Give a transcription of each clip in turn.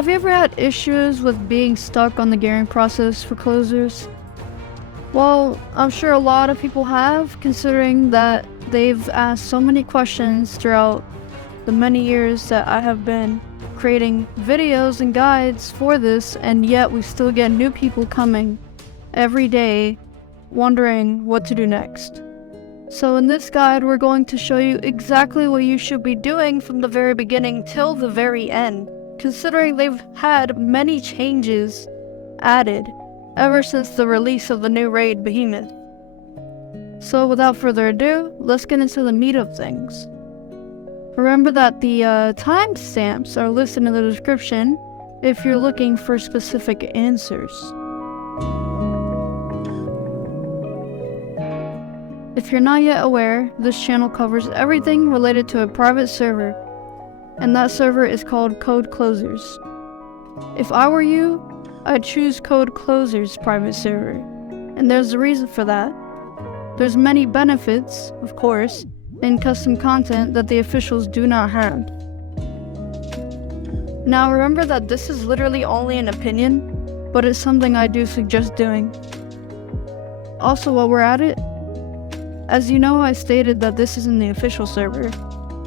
Have you ever had issues with being stuck on the gearing process for closers? Well, I'm sure a lot of people have, considering that they've asked so many questions throughout the many years that I have been creating videos and guides for this, and yet we still get new people coming every day wondering what to do next. So in this guide, we're going to show you exactly what you should be doing from the very beginning till the very end, considering they've had many changes added ever since the release of the new raid, Behemoth. So without further ado, let's get into the meat of things. Remember that the timestamps are listed in the description if you're looking for specific answers. If you're not yet aware, this channel covers everything related to a private server, and that server is called Code Closers. If I were you, I'd choose Code Closers private server, and there's a reason for that. There's many benefits, of course, in custom content that the officials do not have. Now remember that this is literally only an opinion, but it's something I do suggest doing. Also, while we're at it, as you know, I stated that this isn't the official server,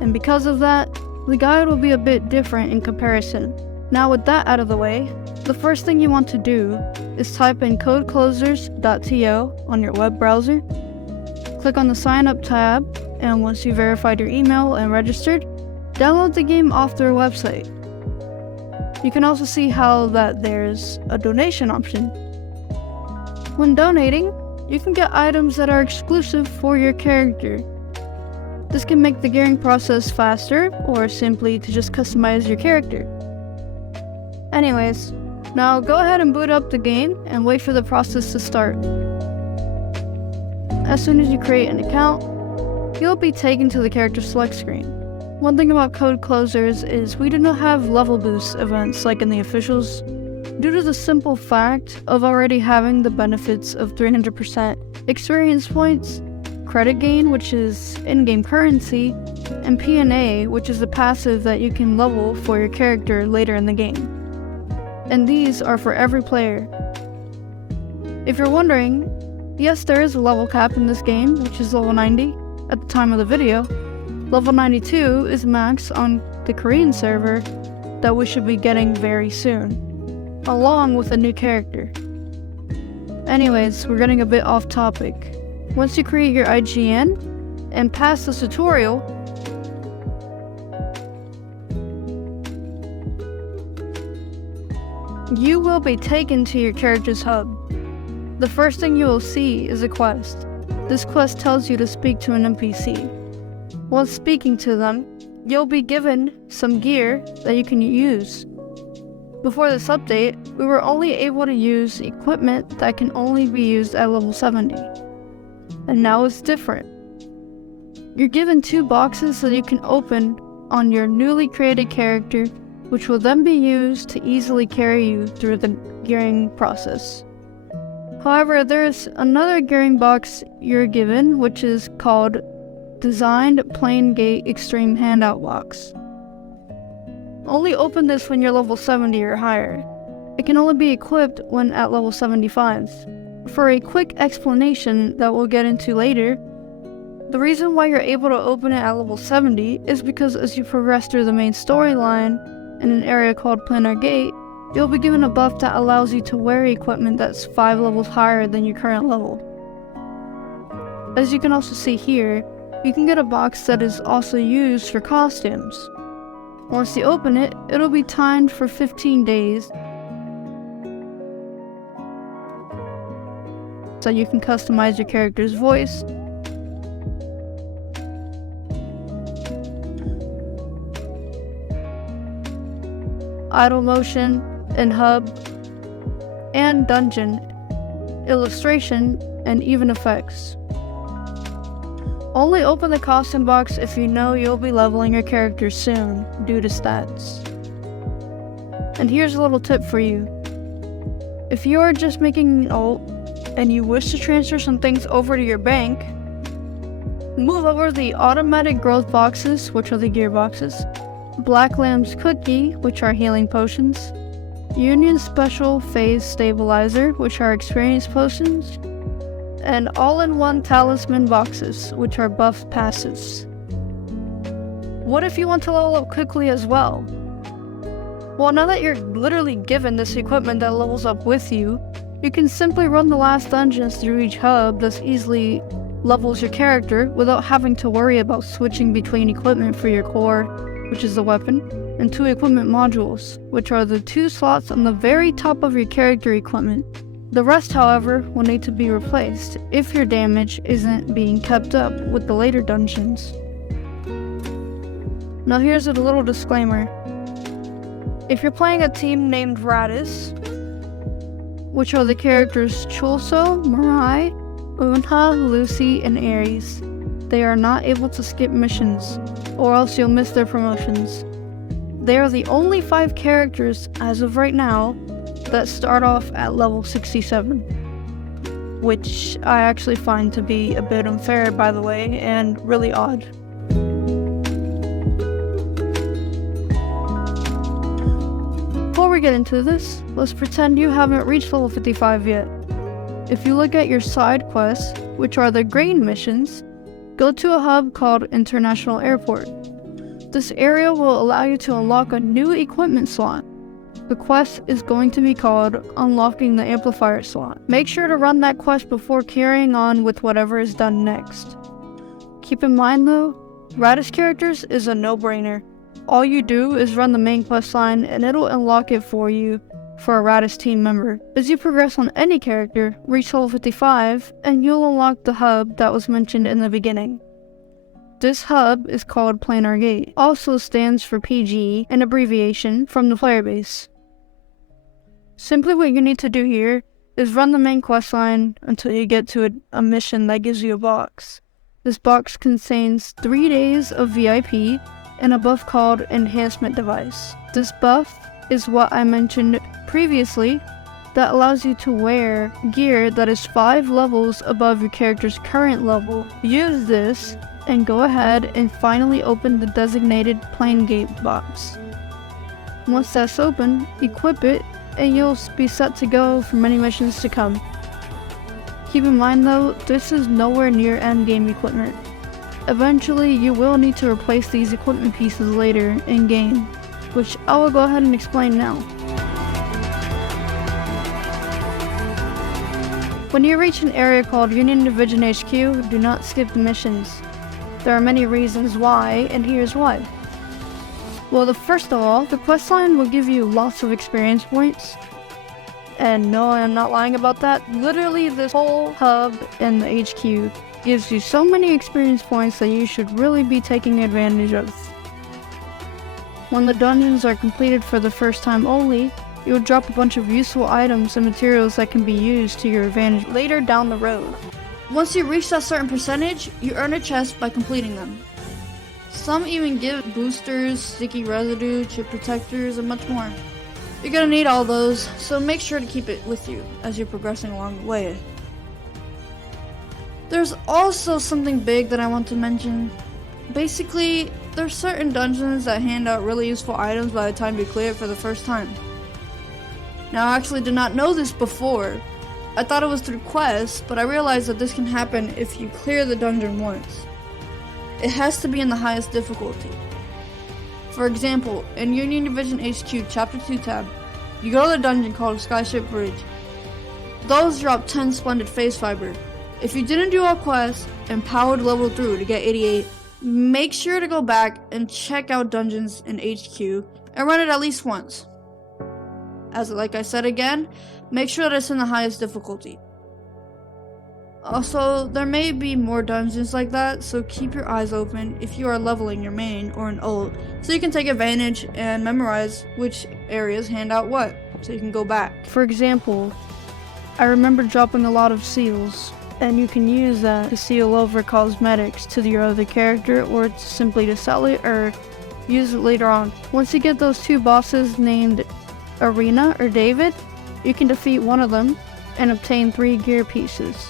and because of that, the guide will be a bit different in comparison. Now with that out of the way, the first thing you want to do is type in codeclosers.to on your web browser, click on the sign up tab, and once you've verified your email and registered, download the game off their website. You can also see how that there's a donation option. When donating, you can get items that are exclusive for your character. This can make the gearing process faster, or simply to just customize your character. Anyways, now go ahead and boot up the game and wait for the process to start. As soon as you create an account, you'll be taken to the character select screen. One thing about Code Closers is we do not have level boost events like in the officials, due to the simple fact of already having the benefits of 300% experience points, credit gain, which is in-game currency, and PNA, which is a passive that you can level for your character later in the game. And these are for every player. If you're wondering, yes, there is a level cap in this game, which is level 90 at the time of the video. Level 92 is max on the Korean server that we should be getting very soon, along with a new character. Anyways, we're getting a bit off topic. Once you create your IGN and pass the tutorial, you will be taken to your character's hub. The first thing you will see is a quest. This quest tells you to speak to an NPC. While speaking to them, you'll be given some gear that you can use. Before this update, we were only able to use equipment that can only be used at level 70. And now it's different. You're given 2 boxes that you can open on your newly created character, which will then be used to easily carry you through the gearing process. However, there's another gearing box you're given, which is called Designed Plain Gate Extreme Handout Box. Only open this when you're level 70 or higher. It can only be equipped when at level 75. For a quick explanation that we'll get into later, the reason why you're able to open it at level 70 is because as you progress through the main storyline in an area called Planar Gate, you'll be given a buff that allows you to wear equipment that's 5 levels higher than your current level. As you can also see here, you can get a box that is also used for costumes. Once you open it, it'll be timed for 15 days, so you can customize your character's voice, idle motion, and hub, and dungeon, illustration, and even effects. Only open the costume box if you know you'll be leveling your character soon due to stats. And here's a little tip for you. If you are just making an ult and you wish to transfer some things over to your bank, move over the automatic growth boxes, which are the gear boxes, Black Lamb's Cookie, which are healing potions, Union Special Phase Stabilizer, which are experience potions, and all-in-one talisman boxes, which are buff passes. What if you want to level up quickly as well? Well, now that you're literally given this equipment that levels up with you, you can simply run the last dungeons through each hub that easily levels your character without having to worry about switching between equipment for your core, which is the weapon, and 2 equipment modules, which are the 2 slots on the very top of your character equipment. The rest, however, will need to be replaced if your damage isn't being kept up with the later dungeons. Now here's a little disclaimer. If you're playing a team named Radis, which are the characters Chulso, Mirai, Unha, Lucy, and Ares, they are not able to skip missions, or else you'll miss their promotions. They are the only 5 characters, as of right now, that start off at level 67. Which I actually find to be a bit unfair, by the way, and really odd. Before we get into this, let's pretend you haven't reached level 55 yet. If you look at your side quests, which are the grain missions, go to a hub called International Airport. This area will allow you to unlock a new equipment slot. The quest is going to be called Unlocking the Amplifier slot. Make sure to run that quest before carrying on with whatever is done next. Keep in mind though, Radis characters is a no-brainer. All you do is run the main quest line and it'll unlock it for you for a Radis team member. As you progress on any character, reach level 55 and you'll unlock the hub that was mentioned in the beginning. This hub is called Planar Gate, also stands for PG, an abbreviation from the player base. Simply what you need to do here is run the main quest line until you get to a mission that gives you a box. This box contains 3 days of VIP and a buff called Enhancement Device. This buff is what I mentioned previously that allows you to wear gear that is 5 levels above your character's current level. Use this and go ahead and finally open the designated Plane Gate box. Once that's open, equip it and you'll be set to go for many missions to come. Keep in mind though, this is nowhere near endgame equipment. Eventually you will need to replace these equipment pieces later in game, which I will go ahead and explain now. When you reach an area called Union Division HQ, do not skip the missions. There are many reasons why, and here's why. Well, first of all, the questline will give you lots of experience points. And no, I'm not lying about that. Literally, this whole hub and the HQ gives you so many experience points that you should really be taking advantage of. When the dungeons are completed for the first time only, you'll drop a bunch of useful items and materials that can be used to your advantage later down the road. Once you reach that certain percentage, you earn a chest by completing them. Some even give boosters, sticky residue, chip protectors, and much more. You're gonna need all those, so make sure to keep it with you as you're progressing along the way. There's also something big that I want to mention. Basically, there's certain dungeons that hand out really useful items by the time you clear it for the first time. Now, I actually did not know this before. I thought it was through quests, but I realized that this can happen if you clear the dungeon once. It has to be in the highest difficulty. For example, in Union Division HQ Chapter 2 tab, you go to the dungeon called Skyship Bridge. Those drop 10 splendid phase fiber. If you didn't do all quests and powered level through to get 88, make sure to go back and check out dungeons in HQ and run it at least once. Like I said again, make sure that it's in the highest difficulty. Also, there may be more dungeons like that, so keep your eyes open if you are leveling your main or an ult, so you can take advantage and memorize which areas hand out what, so you can go back. For example, I remember dropping a lot of seals, and you can use that to seal over cosmetics to your other character, or simply to sell it or use it later on. Once you get those 2 bosses named Arena or David, you can defeat one of them and obtain 3 gear pieces.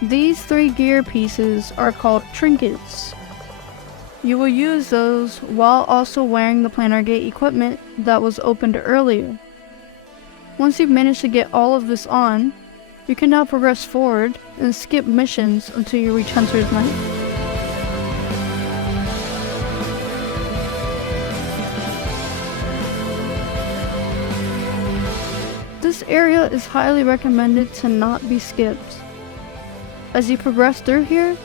These 3 gear pieces are called trinkets. You will use those while also wearing the planar gate equipment that was opened earlier. Once you've managed to get all of this on, you can now progress forward and skip missions until you reach Hunter's Night. This area is highly recommended to not be skipped. As you progress through here,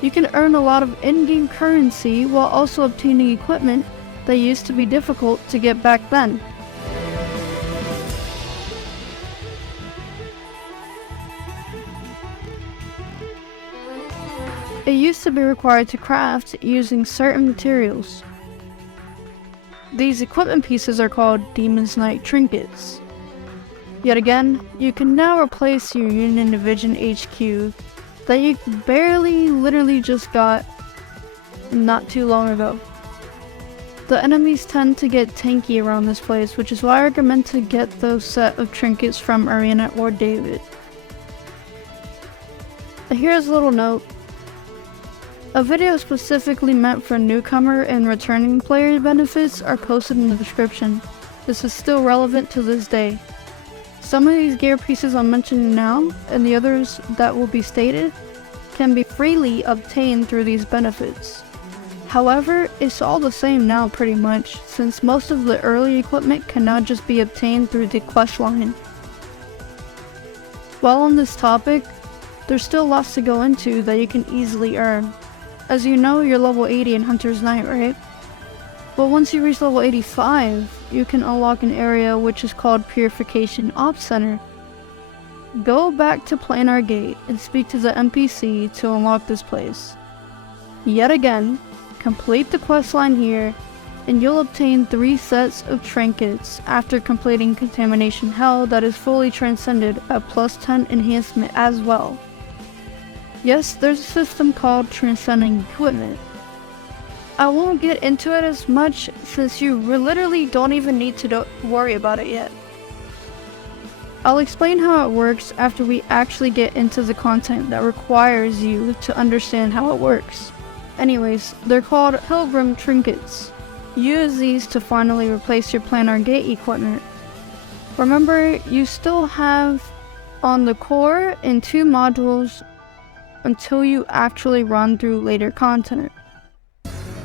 you can earn a lot of in-game currency while also obtaining equipment that used to be difficult to get back then. It used to be required to craft using certain materials. These equipment pieces are called Demon's Night trinkets. Yet again, you can now replace your Union Division HQ that you literally just got not too long ago. The enemies tend to get tanky around this place, which is why I recommend to get those set of trinkets from Arena or David. Here's a little note. A video specifically meant for newcomer and returning player benefits are posted in the description. This is still relevant to this day. Some of these gear pieces I'm mentioning now, and the others that will be stated, can be freely obtained through these benefits. However, it's all the same now pretty much, since most of the early equipment can now just be obtained through the Questline. While on this topic, there's still lots to go into that you can easily earn. As you know, you're level 80 in Hunter's Night, right? But once you reach level 85, you can unlock an area which is called Purification Ops Center. Go back to Planar Gate and speak to the NPC to unlock this place. Yet again, complete the questline here, and you'll obtain 3 sets of trinkets after completing Contamination Hell that is fully transcended at +10 enhancement as well. Yes, there's a system called Transcending Equipment. I won't get into it as much since you literally don't even need to worry about it yet. I'll explain how it works after we actually get into the content that requires you to understand how it works. Anyways, they're called Pilgrim Trinkets. Use these to finally replace your Planar Gate equipment. Remember, you still have on the core and 2 modules until you actually run through later content.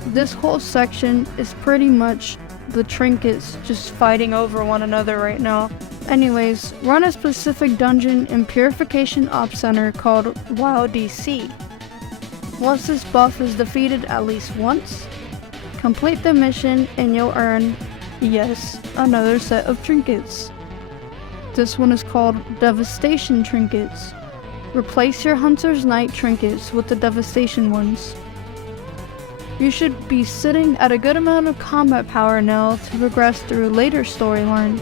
This whole section is pretty much the trinkets just fighting over one another right now. Anyways, run a specific dungeon in Purification Ops Center called WoW DC. Once this buff is defeated at least once, complete the mission and you'll earn, yes, another set of trinkets. This one is called Devastation Trinkets. Replace your Hunter's Night trinkets with the Devastation ones. You should be sitting at a good amount of combat power now to progress through later storyline.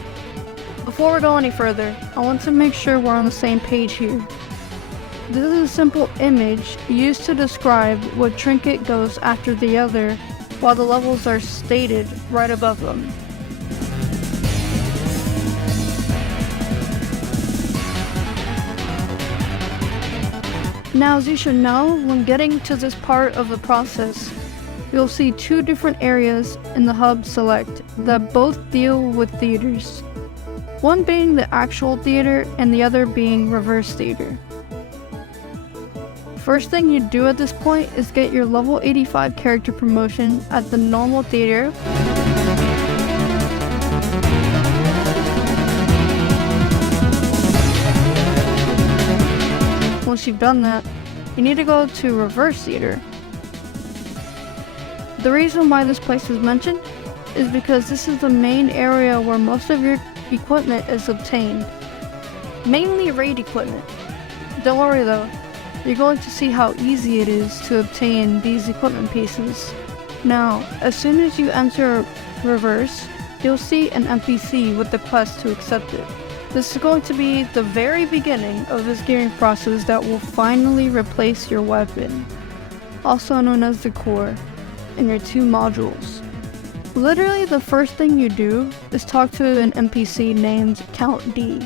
Before we go any further, I want to make sure we're on the same page here. This is a simple image used to describe what trinket goes after the other, while the levels are stated right above them. Now, as you should know, when getting to this part of the process, you'll see 2 different areas in the hub select that both deal with theaters. One being the actual theater and the other being reverse theater. First thing you do at this point is get your level 85 character promotion at the normal theater. Once you've done that, you need to go to reverse theater. The reason why this place is mentioned is because this is the main area where most of your equipment is obtained. Mainly raid equipment. Don't worry though, you're going to see how easy it is to obtain these equipment pieces. Now, as soon as you enter reverse, you'll see an NPC with the quest to accept it. This is going to be the very beginning of this gearing process that will finally replace your weapon, also known as the core, and your 2 modules. Literally the first thing you do is talk to an NPC named Count D.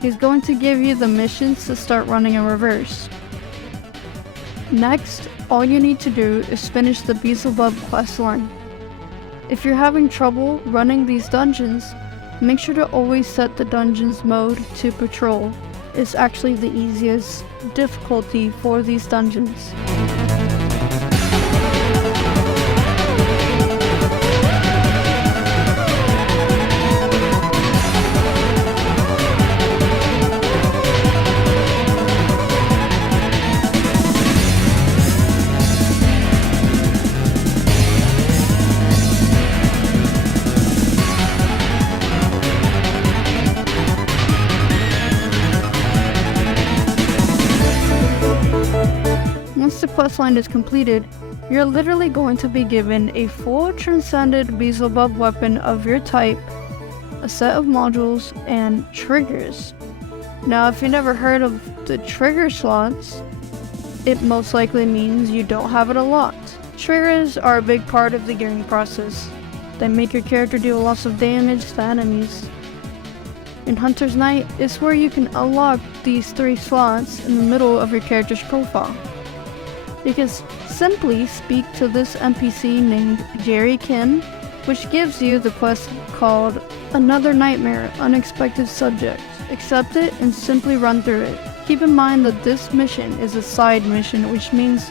He's going to give you the missions to start running in reverse. Next, all you need to do is finish the Beelzebub questline. If you're having trouble running these dungeons, make sure to always set the dungeons mode to patrol. It's actually the easiest difficulty for these dungeons. Once the questline is completed, you're literally going to be given a full transcended Beelzebub weapon of your type, a set of modules, and triggers. Now, if you never heard of the trigger slots, it most likely means you don't have it unlocked. Triggers are a big part of the gearing process. They make your character deal lots of damage to enemies. In Hunter's Night is where you can unlock these 3 slots in the middle of your character's profile. You can simply speak to this NPC named Jerry Kim, which gives you the quest called Another Nightmare, Unexpected Subject. Accept it and simply run through it. Keep in mind that this mission is a side mission, which means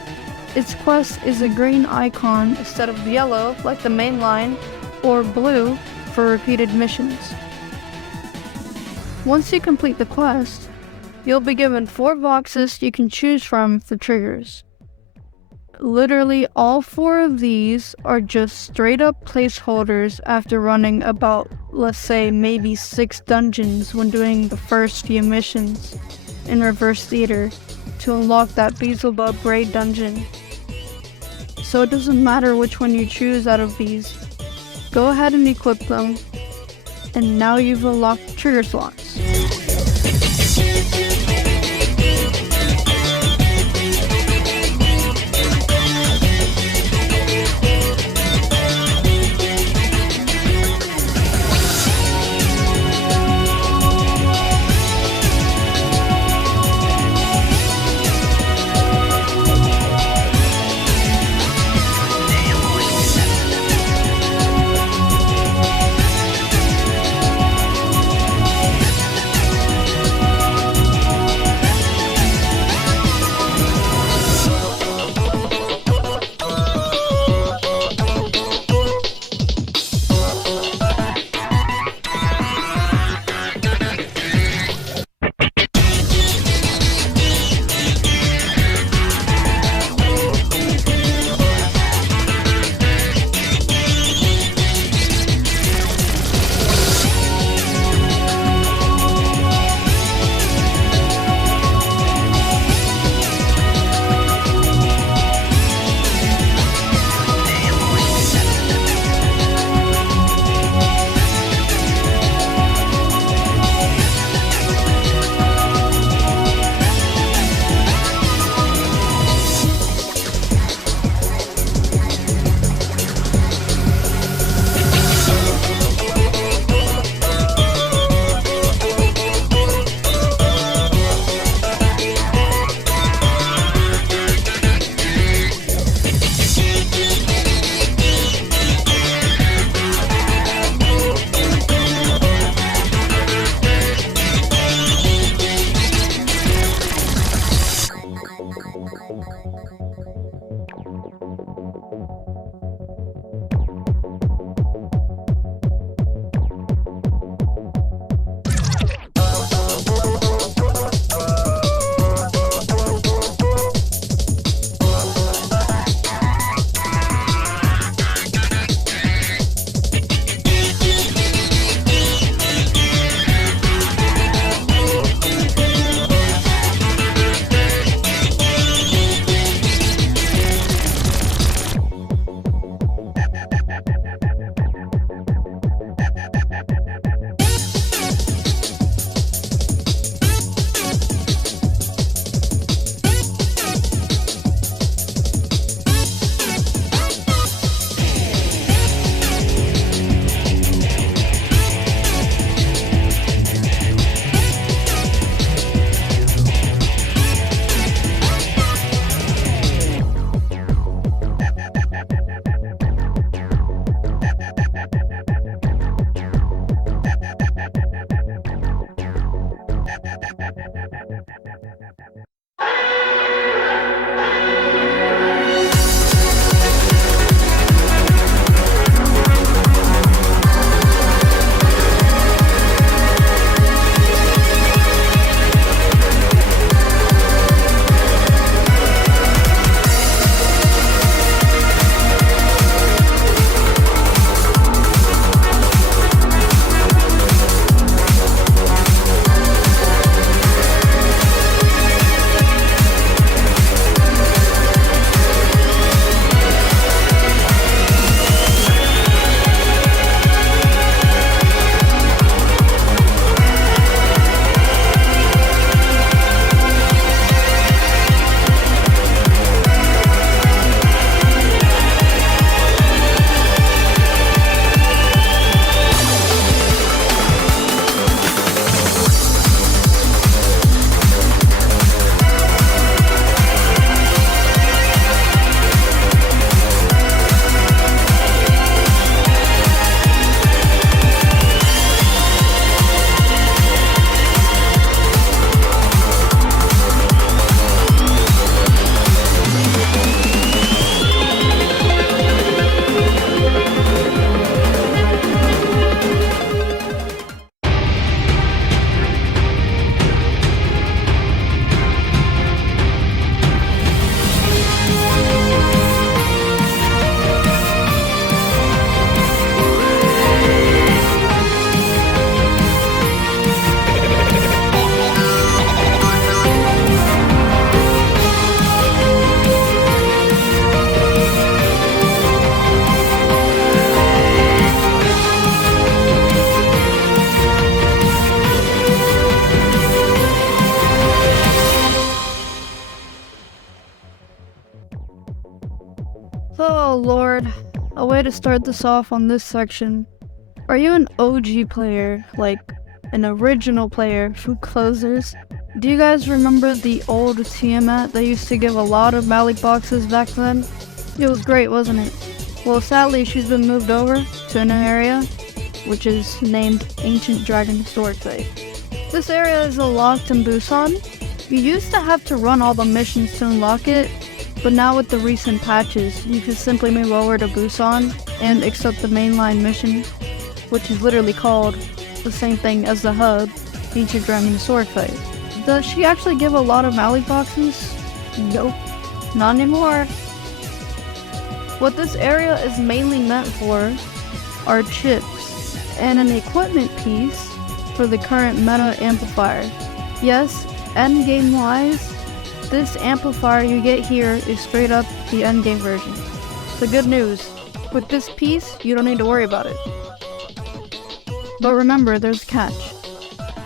its quest is a green icon instead of yellow like the main line, or blue for repeated missions. Once you complete the quest, you'll be given 4 boxes you can choose from for triggers. Literally all 4 of these are just straight up placeholders after running about, let's say, maybe 6 dungeons when doing the first few missions in Reverse Theater to unlock that Beelzebub Raid dungeon. So it doesn't matter which one you choose out of these. Go ahead and equip them, and now you've unlocked trigger slots. a way to start this off on this section. Are you an OG player, like an original player from Closers? Do you guys remember the old Tiamat that used to give a lot of Malik boxes back then? It was great, wasn't it? Well, sadly, she's been moved over to an area which is named Ancient Dragon Sword Fight. This area is locked in Busan. You used to have to run all the missions to unlock it, but now with the recent patches, you can simply move over to Busan and accept the mainline mission, which is literally called the same thing as the hub, Ancient Dragon Sword Fight. Does she actually give a lot of Malik boxes? Nope, not anymore. What this area is mainly meant for are chips and an equipment piece for the current meta amplifier. Yes, endgame wise, this amplifier you get here is straight up the endgame version. The good news, with this piece, you don't need to worry about it. But remember, there's a catch.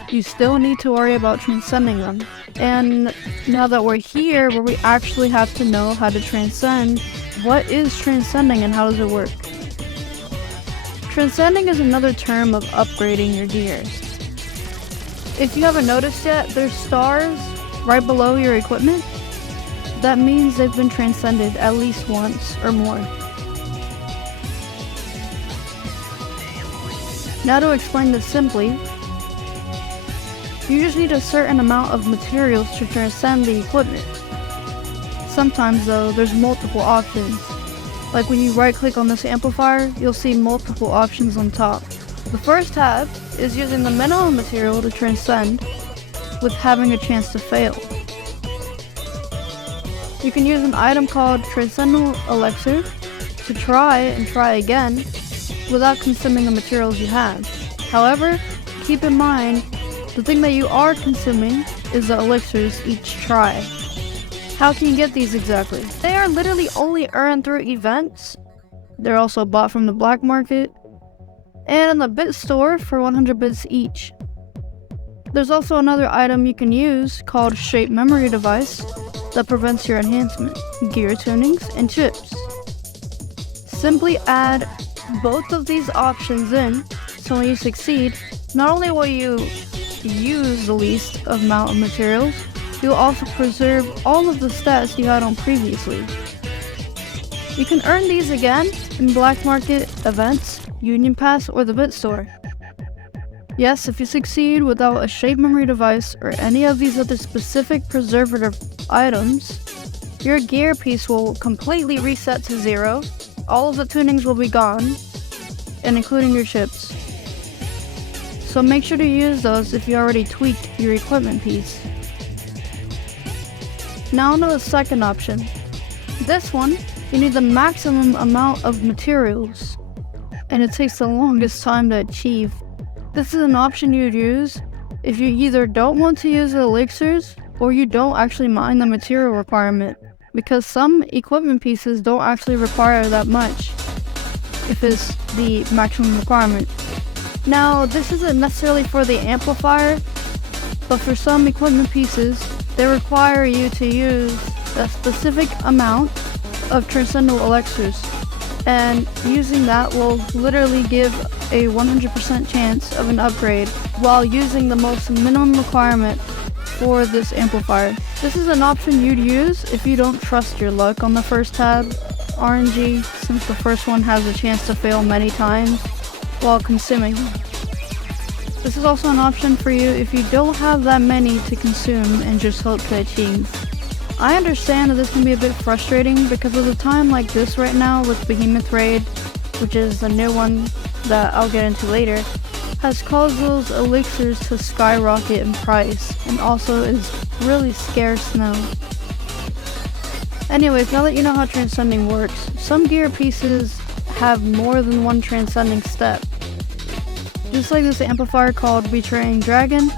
You still need to worry about transcending them. And now that we're here, where we actually have to know how to transcend, what is transcending and how does it work? Transcending is another term of upgrading your gear. If you haven't noticed yet, there's stars right below your equipment. That means they've been transcended at least once or more. Now to explain this simply, you just need a certain amount of materials to transcend the equipment. Sometimes though, there's multiple options. Like when you right click on this amplifier, you'll see multiple options on top. The first tab is using the minimum material to transcend with having a chance to fail. You can use an item called Transcendental Elixir to try and try again without consuming the materials you have. However, keep in mind, the thing that you are consuming is the elixirs each try. How can you get these exactly? They are literally only earned through events. They're also bought from the black market and in the bit store for 100 bits each. There's also another item you can use called Shape Memory Device that prevents your enhancement, gear tunings, and chips. Simply add both of these options in, so when you succeed, not only will you use the least amount of materials, you'll also preserve all of the stats you had on previously. You can earn these again in black market, events, Union Pass, or the bit store. Yes, if you succeed without a shape memory device or any of these other specific preservative items, your gear piece will completely reset to 0, all of the tunings will be gone, and including your chips. So make sure to use those if you already tweaked your equipment piece. Now on to the second option. This one, you need the maximum amount of materials, and it takes the longest time to achieve. This is an option you'd use if you either don't want to use the elixirs or you don't actually mind the material requirement, because some equipment pieces don't actually require that much if it's the maximum requirement. Now, this isn't necessarily for the amplifier, but for some equipment pieces, they require you to use a specific amount of transcendental elixirs, and using that will literally give a 100% chance of an upgrade while using the most minimum requirement for this amplifier. This is an option you'd use if you don't trust your luck on the first tab, RNG, since the first one has a chance to fail many times while consuming them. This is also an option for you if you don't have that many to consume and just hope to achieve. I understand that this can be a bit frustrating because of the time like this right now with Behemoth Raid, which is a new one that I'll get into later, has caused those elixirs to skyrocket in price and also is really scarce now. Anyways, now that you know how transcending works, some gear pieces have more than one transcending step. Just like this amplifier called Betraying Dragon,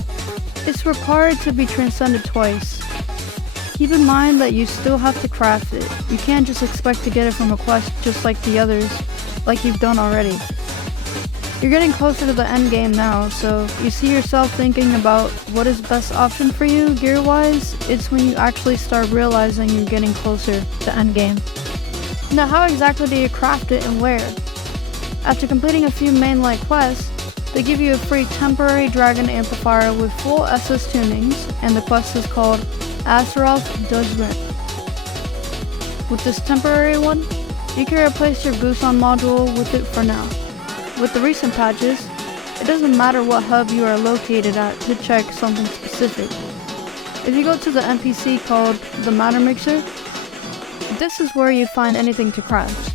it's required to be transcended twice. Keep in mind that you still have to craft it. You can't just expect to get it from a quest just like the others, like you've done already. You're getting closer to the end game now, so if you see yourself thinking about what is the best option for you gear-wise, it's when you actually start realizing you're getting closer to end game. Now how exactly do you craft it and where? After completing a few mainline quests, they give you a free temporary dragon amplifier with full SS tunings, and the quest is called Azeroth Does Rant. With this temporary one, you can replace your Busan module with it for now. With the recent patches, it doesn't matter what hub you are located at to check something specific. If you go to the NPC called the Matter Mixer, this is where you find anything to craft.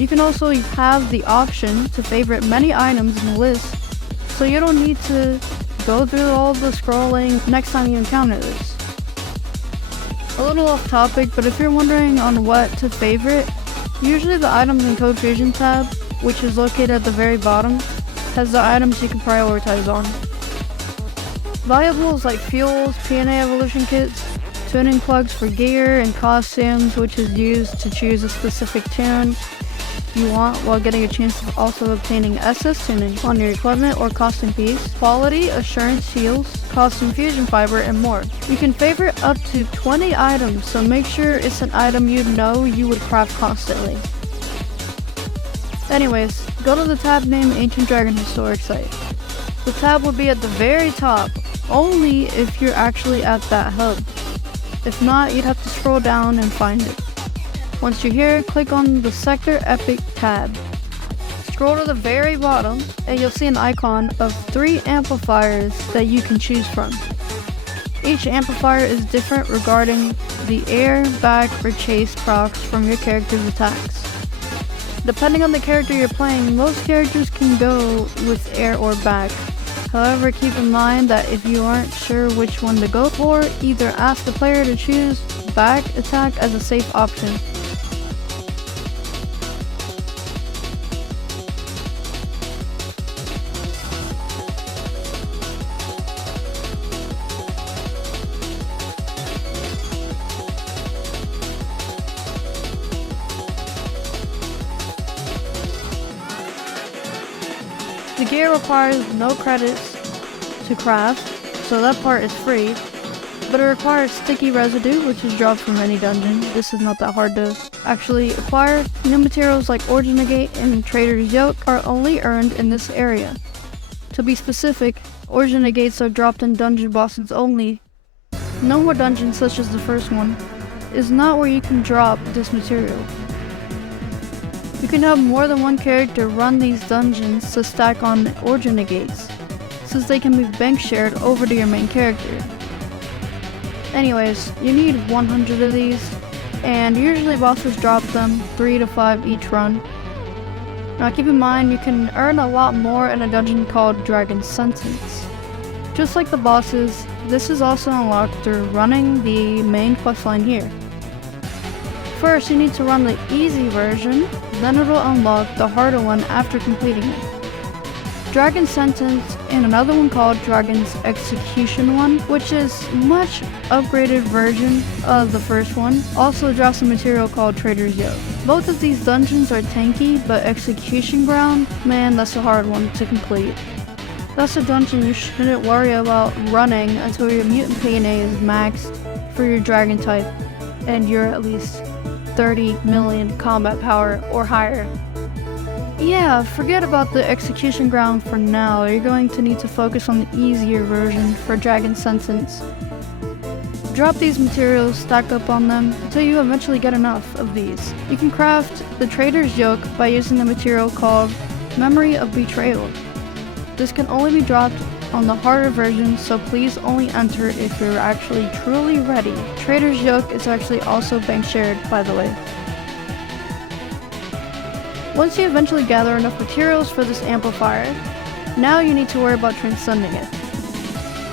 You can also have the option to favorite many items in the list, so you don't need to go through all the scrolling next time you encounter this. A little off topic, but if you're wondering on what to favorite, usually the items and code fusion tab, which is located at the very bottom, has the items you can prioritize on. Valuables like fuels, PNA evolution kits, tuning plugs for gear, and costumes, which is used to choose a specific tune you want while getting a chance of also obtaining SS tuning on your equipment or costume piece, quality assurance shields, costume fusion fiber, and more. You can favorite up to 20 items, so make sure it's an item you know you would craft constantly. Anyways, go to the tab named Ancient Dragon Historic Site. The tab will be at the very top, only if you're actually at that hub. If not, you'd have to scroll down and find it. Once you're here, click on the Sector Epic tab. Scroll to the very bottom, and you'll see an icon of 3 amplifiers that you can choose from. Each amplifier is different regarding the air, back, or chase procs from your character's attacks. Depending on the character you're playing, most characters can go with air or back. However, keep in mind that if you aren't sure which one to go for, either ask the player to choose back attack as a safe option. The gear requires no credits to craft, so that part is free, but it requires sticky residue, which is dropped from any dungeon. This is not that hard to actually acquire. New materials like Origin Gate and Trader's Yoke are only earned in this area. To be specific, Origin Gates are dropped in dungeon bosses only. No more dungeons such as the first one is not where you can drop this material. You can have more than one character run these dungeons to stack on Origin Gates, since they can be bank shared over to your main character. Anyways, you need 100 of these, and usually bosses drop them 3 to 5 each run. Now keep in mind, you can earn a lot more in a dungeon called Dragon Sentence. Just like the bosses, this is also unlocked through running the main questline here. First, you need to run the easy version, then it will unlock the harder one after completing it. Dragon Sentence and another one called Dragon's Execution one, which is much upgraded version of the first one, also drops a material called Trader's Yoke. Both of these dungeons are tanky, but Execution Ground, man, that's a hard one to complete. That's a dungeon you shouldn't worry about running until your mutant PNA is maxed for your dragon type, and you're at least 30 million combat power or higher. Yeah, forget about the Execution Ground for now. You're going to need to focus on the easier version for Dragon Sentence. Drop these materials, stack up on them, until you eventually get enough of these. You can craft the Trader's Yoke by using the material called Memory of Betrayal. This can only be dropped on the harder version, so please only enter if you're actually truly ready. Trader's Yoke is actually also bank shared, by the way. Once you eventually gather enough materials for this amplifier, now you need to worry about transcending it.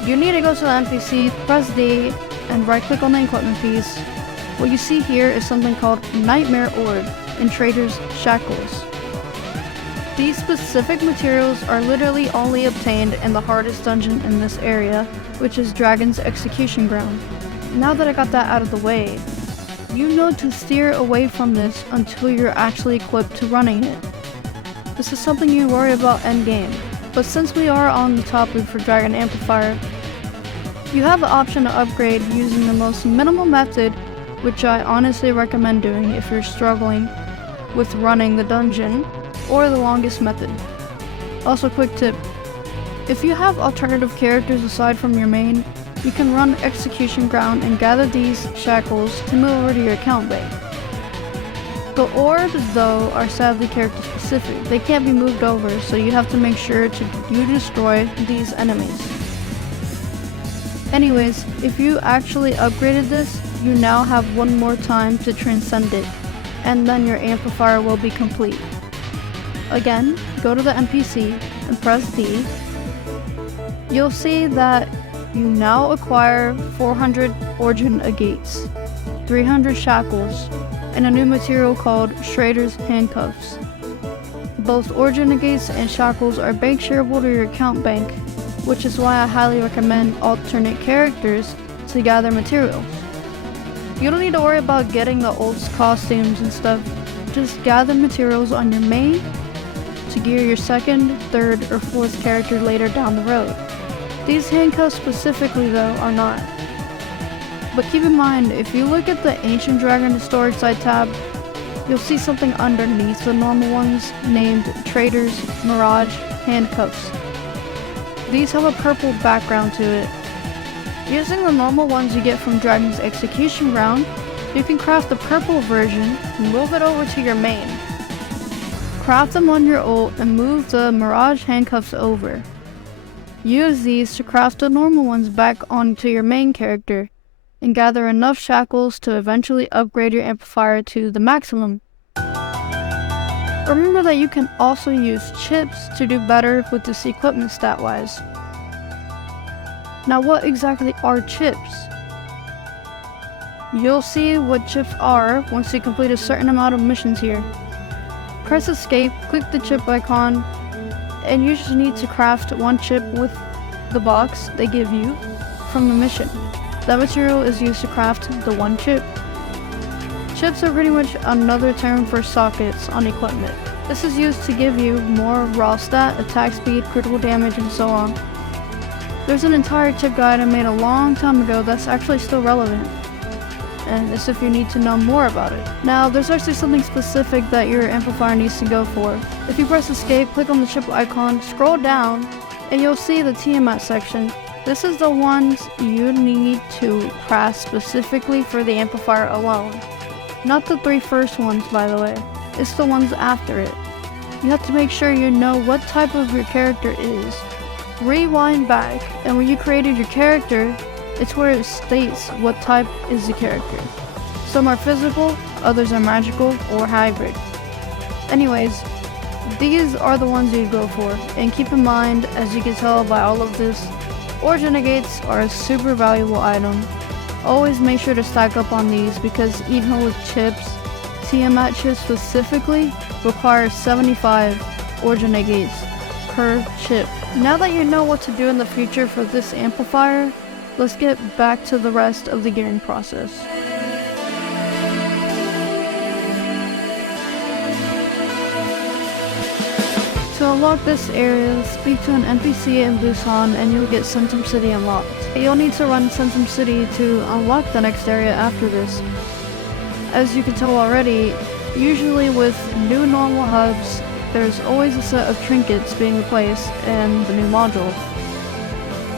You need to go to the NPC, press D, and right click on the equipment piece. What you see here is something called Nightmare Orb in Trader's Shackles. These specific materials are literally only obtained in the hardest dungeon in this area, which is Dragon's Execution Ground. Now that I got that out of the way, you know to steer away from this until you're actually equipped to running it. This is something you worry about endgame, but since we are on the topic for Dragon Amplifier, you have the option to upgrade using the most minimal method which I honestly recommend doing if you're struggling with running the dungeon or the longest method. Also, quick tip, if you have alternative characters aside from your main, you can run Execution Ground and gather these shackles to move over to your account bank. The orbs, though, are sadly character specific. They can't be moved over, so you have to make sure you destroy these enemies. Anyways, if you actually upgraded this, you now have one more time to transcend it, and then your amplifier will be complete. Again, go to the NPC and press D. You'll see that you now acquire 400 origin agates, 300 shackles, and a new material called Schrader's Handcuffs. Both origin agates and shackles are bank shareable to your account bank, which is why I highly recommend alternate characters to gather materials. You don't need to worry about getting the old costumes and stuff, just gather materials on your main to gear your second, third, or fourth character later down the road. These handcuffs specifically, though, are not. But keep in mind, if you look at the Ancient Dragon Historic Site tab, you'll see something underneath the normal ones named Trader's Mirage Handcuffs. These have a purple background to it. Using the normal ones you get from Dragon's Execution Ground, you can craft the purple version and move it over to your main. Craft them on your ult and move the Mirage Handcuffs over. Use these to craft the normal ones back onto your main character, and gather enough shackles to eventually upgrade your amplifier to the maximum. Remember that you can also use chips to do better with this equipment stat-wise. Now, what exactly are chips? You'll see what chips are once you complete a certain amount of missions here. Press escape, click the chip icon, and you just need to craft one chip with the box they give you from the mission. That material is used to craft the one chip. Chips are pretty much another term for sockets on equipment. This is used to give you more raw stat, attack speed, critical damage, and so on. There's an entire chip guide I made a long time ago that's actually still relevant, and it's if you need to know more about it. Now, there's actually something specific that your amplifier needs to go for. If you press escape, click on the chip icon, scroll down, and you'll see the Tiamat section. This is the ones you need to craft specifically for the amplifier alone. Not the 3 first ones, by the way. It's the ones after it. You have to make sure you know what type of your character is. Rewind back, and when you created your character, it's where it states what type is the character. Some are physical, others are magical or hybrid. Anyways, these are the ones you go for, and keep in mind, as you can tell by all of this, origin gates are a super valuable item. Always make sure to stack up on these because even with chips, Tiamat chips specifically require 75 origin gates per chip. Now that you know what to do in the future for this amplifier, let's get back to the rest of the gearing process. To unlock this area, speak to an NPC in Busan and you'll get Centum City unlocked. You'll need to run Centum City to unlock the next area after this. As you can tell already, usually with new normal hubs, there's always a set of trinkets being replaced in the new module.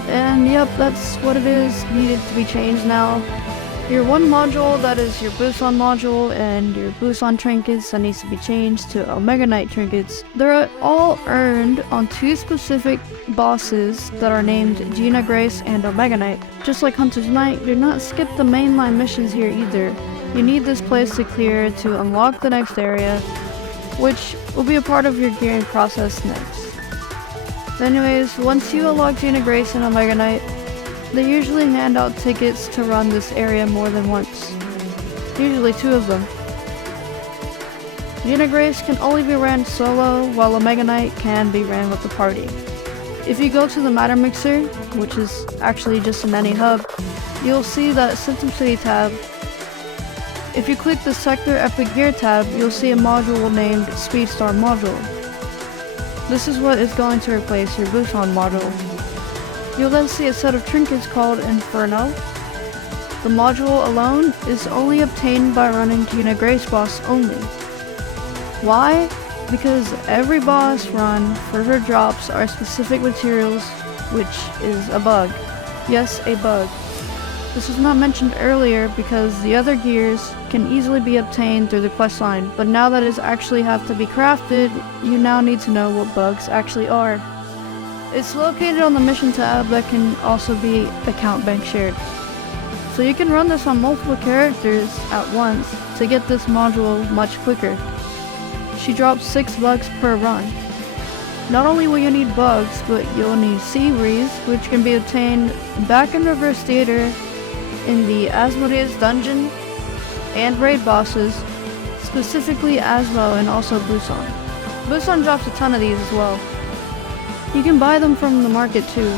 And yep, that's what it is, needed to be changed now. Your one module that is your Busan module and your Busan trinkets that needs to be changed to Omega Knight trinkets. They're all earned on 2 specific bosses that are named Gina Grace and Omega Knight. Just like Hunter's Knight, do not skip the mainline missions here either. You need this place to clear to unlock the next area, which will be a part of your gearing process next. Anyways, once you unlock Gina Grace and Omega Knight, they usually hand out tickets to run this area more than once. Usually 2 of them. Gina Grace can only be ran solo, while Omega Knight can be ran with the party. If you go to the Matter Mixer, which is actually just in any hub, you'll see that Centum City tab. If you click the Sector Epic Gear tab, you'll see a module named Speedstar Module. This is what is going to replace your Busan module. You'll then see a set of trinkets called Inferno. The module alone is only obtained by running Tina Gray's boss only. Why? Because every boss run for her drops are specific materials, which is a bug. Yes, a bug. This was not mentioned earlier because the other gears can easily be obtained through the questline, but now that it actually have to be crafted, you now need to know what bugs actually are. It's located on the mission tab that can also be account bank shared. So you can run this on multiple characters at once to get this module much quicker. She drops 6 bugs per run. Not only will you need bugs, but you'll need Sea Breeze, which can be obtained back in Reverse Theater in the Asmodeus dungeon and raid bosses, specifically Asmo and also Busan. Busan drops a ton of these as well. You can buy them from the market too.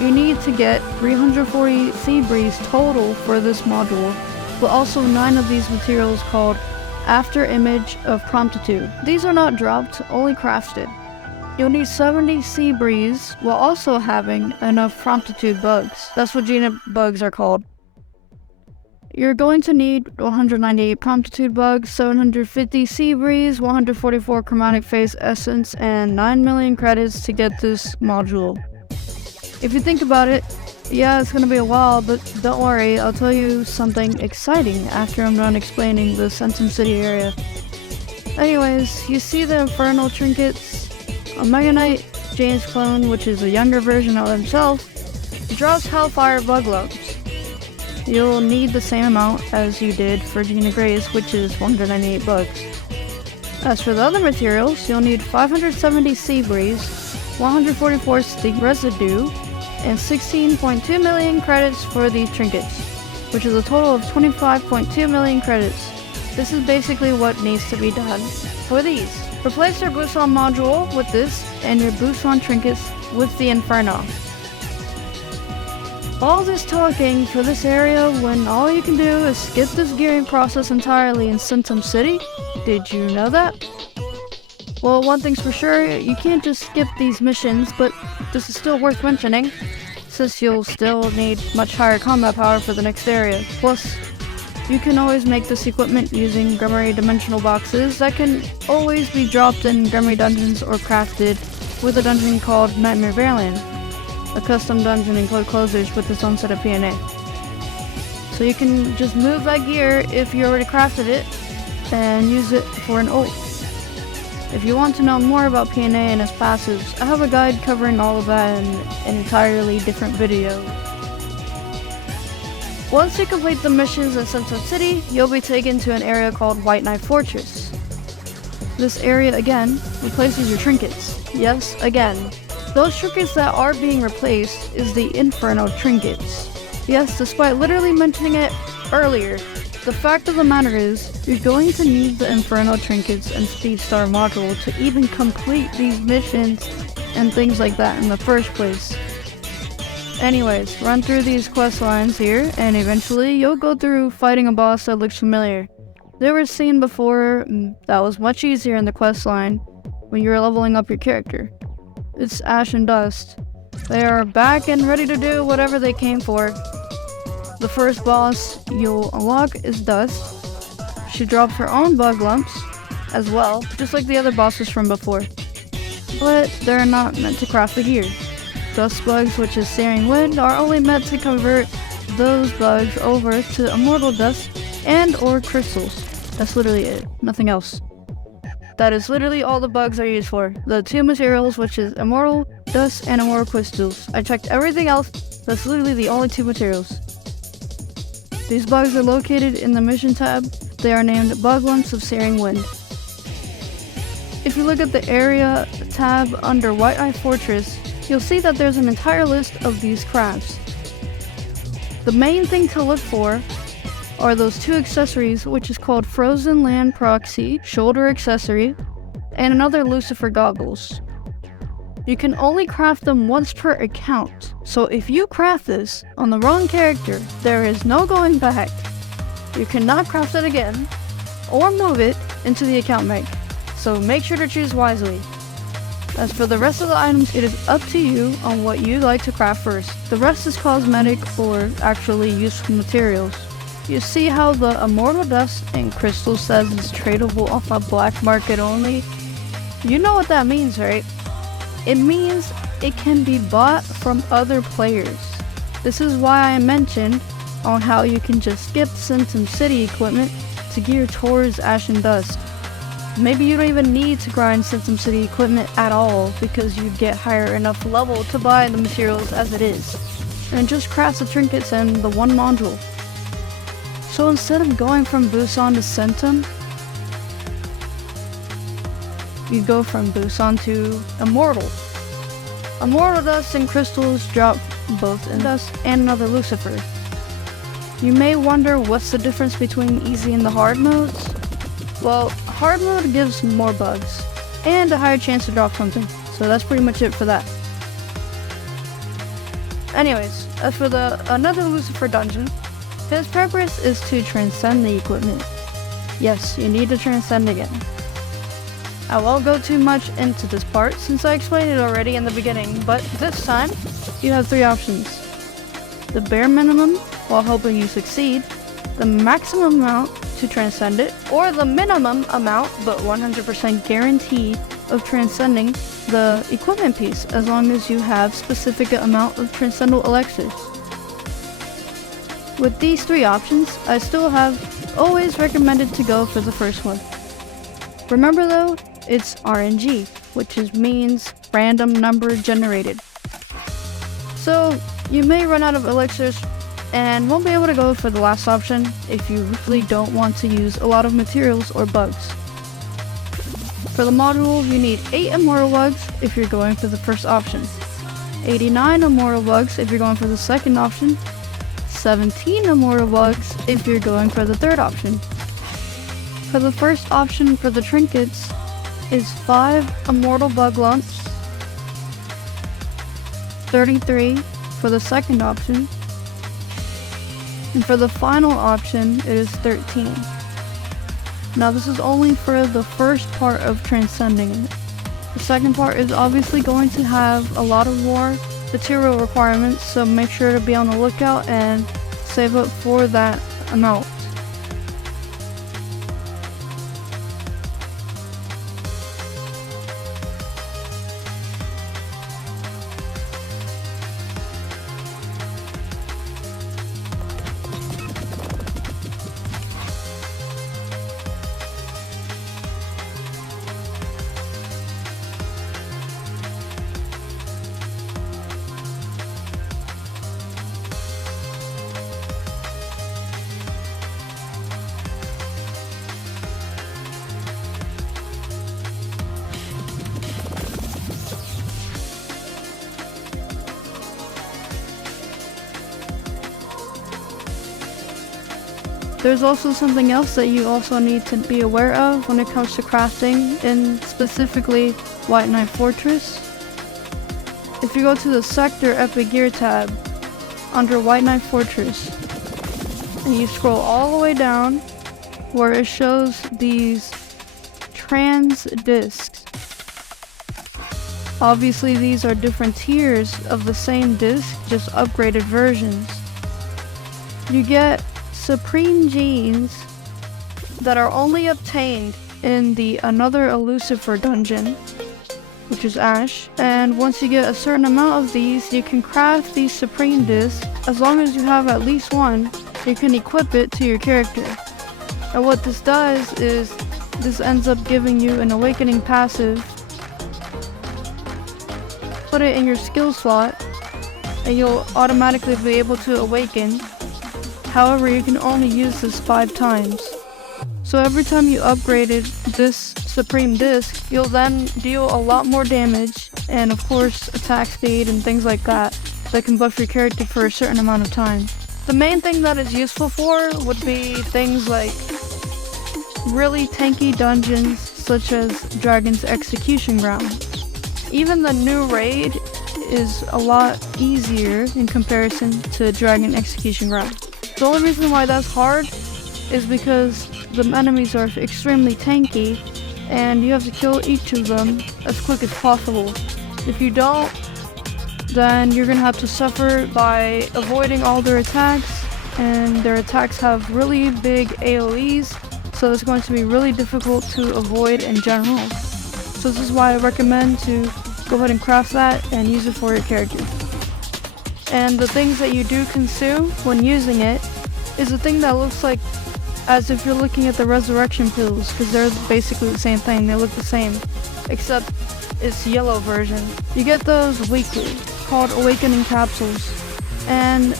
You need to get 340 Sea Breeze total for this module, but also 9 of these materials called After Image of Promptitude. These are not dropped, only crafted. You'll need 70 Sea Breeze while also having enough Promptitude bugs. That's what Gina bugs are called. You're going to need 198 Promptitude bugs, 750 Sea Breeze, 144 Chromatic Phase Essence, and 9 million credits to get this module. If you think about it, yeah, it's gonna be a while, but don't worry, I'll tell you something exciting after I'm done explaining the Centum City area. Anyways, you see the Infernal trinkets? A Mega Knight, James clone, which is a younger version of himself, drops Hellfire bug lumps. You'll need the same amount as you did for Gina Gray's, which is 198 bugs. As for the other materials, you'll need 570 Sea Breeze, 144 Stick Residue, and 16.2 million credits for these trinkets, which is a total of 25.2 million credits. This is basically what needs to be done for these. Replace your Busan module with this, and your Busan trinkets with the Inferno. All this talking for this area when all you can do is skip this gearing process entirely in Centum City? Did you know that? Well, one thing's for sure, you can't just skip these missions, but this is still worth mentioning, since you'll still need much higher combat power for the next area. Plus, you can always make this equipment using Grimoire dimensional boxes that can always be dropped in Grimoire dungeons or crafted with a dungeon called Nightmare Variant, a custom dungeon in Code Closers with its own set of PNA. So you can just move that gear if you already crafted it and use it for an ult. If you want to know more about PNA and its passives, I have a guide covering all of that in an entirely different video. Once you complete the missions in Centum City, you'll be taken to an area called White Knight Fortress. This area, again, replaces your trinkets. Yes, again. Those trinkets that are being replaced is the Inferno trinkets. Yes, despite literally mentioning it earlier, the fact of the matter is, you're going to need the Inferno trinkets and Speed Star module to even complete these missions and things like that in the first place. Anyways, run through these quest lines here, and eventually you'll go through fighting a boss that looks familiar. They were seen before, that was much easier in the quest line when you were leveling up your character. It's Ash and Dust. They are back and ready to do whatever they came for. The first boss you'll unlock is Dust. She drops her own bug lumps as well, just like the other bosses from before. But they're not meant to craft the gear. Dust bugs, which is Searing Wind, are only meant to convert those bugs over to Immortal Dust and or crystals. That's literally it, nothing else. That is literally all the bugs are used for. The 2 materials, which is Immortal Dust and Immortal Crystals. I checked everything else, that's literally the only 2 materials. These bugs are located in the mission tab. They are named Bug Lumps of Searing Wind. If you look at the area tab under White Knight Fortress, you'll see that there's an entire list of these crafts. The main thing to look for are those 2 accessories, which is called Frozen Land Proxy Shoulder Accessory and another Lucifer Goggles. You can only craft them once per account, so if you craft this on the wrong character, there is no going back. You cannot craft it again or move it into the account bank, so make sure to choose wisely. As for the rest of the items, it is up to you on what you'd like to craft first. The rest is cosmetic or actually useful materials. You see how the Immortal Dust and Crystal says it's tradable off a black market only? You know what that means, right? It means it can be bought from other players. This is why I mentioned on how you can just skip Centum City equipment to gear towards Ash and Dust. Maybe you don't even need to grind Centum City equipment at all because you get higher enough level to buy the materials as it is, and just craft the trinkets and the one module. So instead of going from Busan to Centum, you go from Busan to Immortal. Immortal Dust and Crystals drop both in Dust and another Lucifer. You may wonder what's the difference between easy and the hard modes? Well, hard mode gives more bugs and a higher chance to drop something, so that's pretty much it for that. Anyways, as for another Lucifer dungeon, his purpose is to transcend the equipment. Yes, you need to transcend again. I won't go too much into this part since I explained it already in the beginning, but this time, you have 3 options. The bare minimum, while hoping you succeed, the maximum amount to transcend it, or the minimum amount, but 100% guarantee of transcending the equipment piece, as long as you have specific amount of transcendental elixirs. With these 3 options, I still have always recommended to go for the first one. Remember though, it's RNG, which means random number generated. So you may run out of elixirs and won't be able to go for the last option if you really don't want to use a lot of materials or bugs. For the module, you need 8 Immortal Bugs if you're going for the first option, 89 Immortal Bugs if you're going for the second option, 17 Immortal Bugs if you're going for the third option. For the first option for the trinkets is 5 Immortal Bug Lumps, 33 for the second option, and for the final option it is 13. Now this is only for the first part of transcending it. The second part is obviously going to have a lot of more material requirements, so make sure to be on the lookout and save up for that amount. There's also something else that you also need to be aware of when it comes to crafting, and specifically White Knight Fortress. If you go to the Sector Epic Gear tab under White Knight Fortress, and you scroll all the way down where it shows these trans discs. Obviously these are different tiers of the same disc, just upgraded versions. You get Supreme Genes that are only obtained in the Another Lucifer dungeon, which is Ash, and once you get a certain amount of these, you can craft these Supreme Discs. As long as you have at least one, you can equip it to your character. And what this does is, this ends up giving you an awakening passive. Put it in your skill slot, and you'll automatically be able to awaken. However, you can only use this 5 times. So every time you upgraded this Supreme Disc, you'll then deal a lot more damage, and of course attack speed and things like that can buff your character for a certain amount of time. The main thing that it's useful for would be things like really tanky dungeons such as Dragon's Execution Ground. Even the new raid is a lot easier in comparison to Dragon Execution Ground. The only reason why that's hard is because the enemies are extremely tanky, and you have to kill each of them as quick as possible. If you don't, then you're gonna have to suffer by avoiding all their attacks, and their attacks have really big AoEs, so it's going to be really difficult to avoid in general. So this is why I recommend to go ahead and craft that and use it for your character. And the things that you do consume when using it is a thing that looks like as if you're looking at the resurrection pills, because they're basically the same thing. They look the same, except it's yellow version. You get those weekly, called awakening capsules. And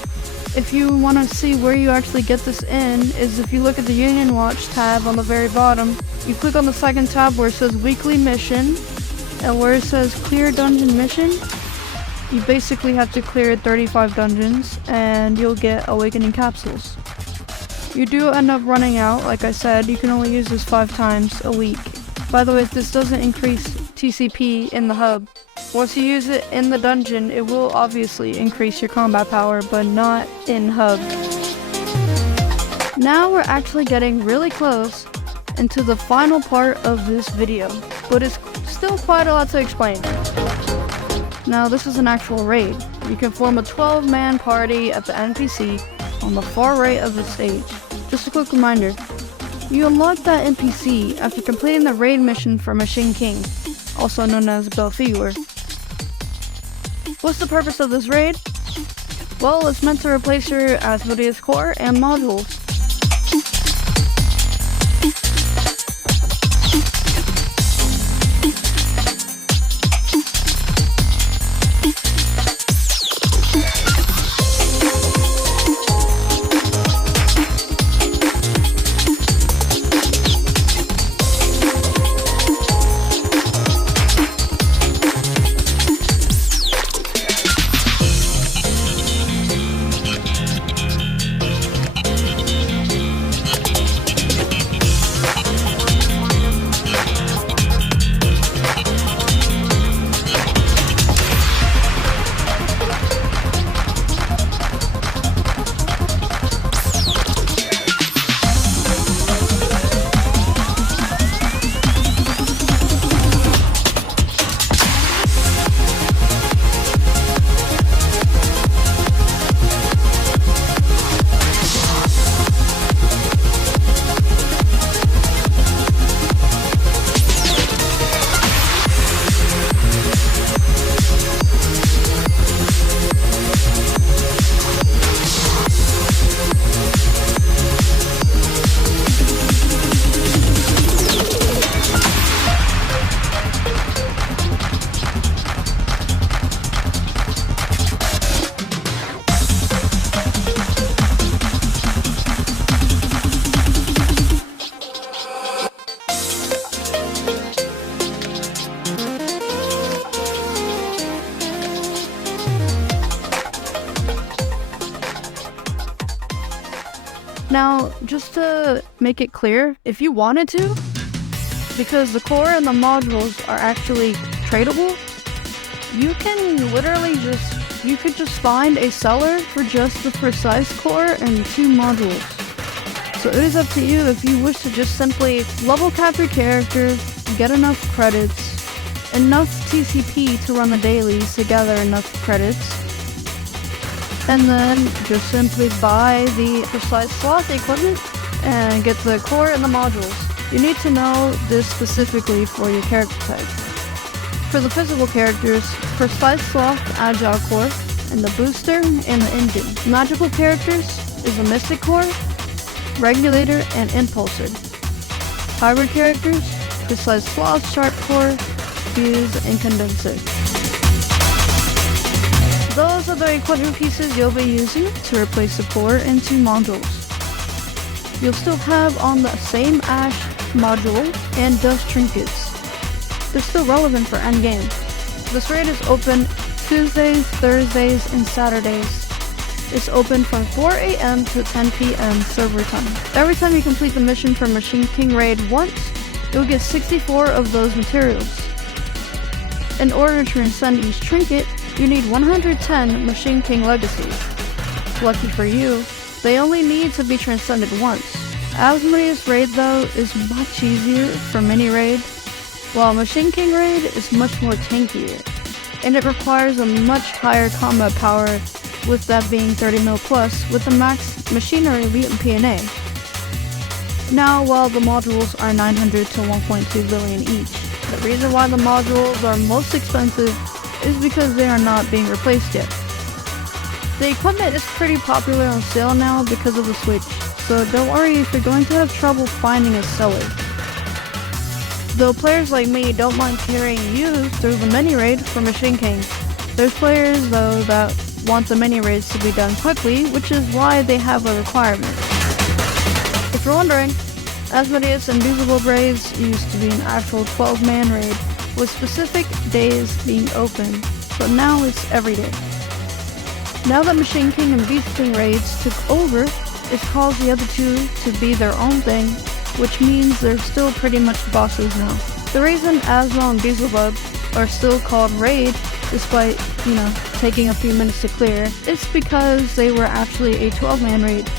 if you want to see where you actually get this in, is if you look at the Union Watch tab on the very bottom, you click on the second tab where it says weekly mission, and where it says clear dungeon mission, you basically have to clear 35 dungeons and you'll get awakening capsules. You do end up running out, like I said, you can only use this 5 times a week. By the way, this doesn't increase TCP in the hub. Once you use it in the dungeon, it will obviously increase your combat power, but not in hub. Now we're actually getting really close into the final part of this video, but it's still quite a lot to explain. Now this is an actual raid. You can form a 12-man party at the NPC on the far right of the stage. Just a quick reminder, you unlock that NPC after completing the raid mission for Machine King, also known as Belfiur. What's the purpose of this raid? Well, it's meant to replace your Asmodeus core and modules. Now, just to make it clear, if you wanted to, because the core and the modules are actually tradable, you can literally you could just find a seller for just the precise core and 2 modules. So it is up to you if you wish to just simply level cap your character, get enough credits, enough TCP to run the dailies to gather enough credits, and then just simply buy the precise sloth equipment and get the core and the modules. You need to know this specifically for your character type. For the physical characters, precise sloth, agile core, and the booster and the engine. Magical characters is a mystic core, regulator, and impulsor. Hybrid characters, precise sloth, sharp core, fuse, and condenser. Those are the equipment pieces you'll be using to replace the core and 2 modules. You'll still have on the same ash module and dust trinkets. They're still relevant for endgame. This raid is open Tuesdays, Thursdays, and Saturdays. It's open from 4 AM to 10 PM server time. Every time you complete the mission for Machine King Raid once, you'll get 64 of those materials. In order to transcend each trinket, you need 110 Machine King legacies. Lucky for you, they only need to be transcended once. Asmodeus Raid though is much easier for mini raid, while Machine King Raid is much more tankier, and it requires a much higher combat power, with that being 30 mil plus, with the max machinery elite and PNA. Now, while the modules are 900 to 1.2 billion each, the reason why the modules are most expensive is because they are not being replaced yet. The equipment is pretty popular on sale now because of the Switch, so don't worry if you're going to have trouble finding a seller. Though players like me don't mind carrying you through the mini raid for Machine King, there's players though that want the mini raids to be done quickly, which is why they have a requirement. If you're wondering, Asmodeus and Beelzebub Raids used to be an actual 12-man raid with specific days being open, but now it's every day. Now that Machine King and Beast King raids took over, it's caused the other two to be their own thing, which means they're still pretty much bosses now. The reason Asmo and Beelzebub are still called Raid, despite, taking a few minutes to clear, is because they were actually a 12-man raid.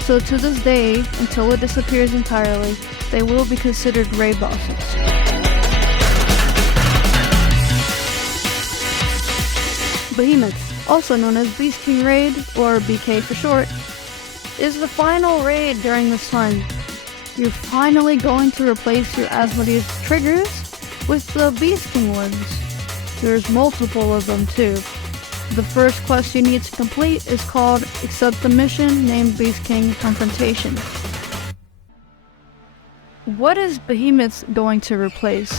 So to this day, until it disappears entirely, they will be considered raid bosses. Behemoth, also known as Beast King Raid, or BK for short, is the final raid during this time. You're finally going to replace your Asmodeus triggers with the Beast King ones. There's multiple of them too. The first quest you need to complete is called Accept the Mission named Beast King Confrontation. What is Behemoth going to replace?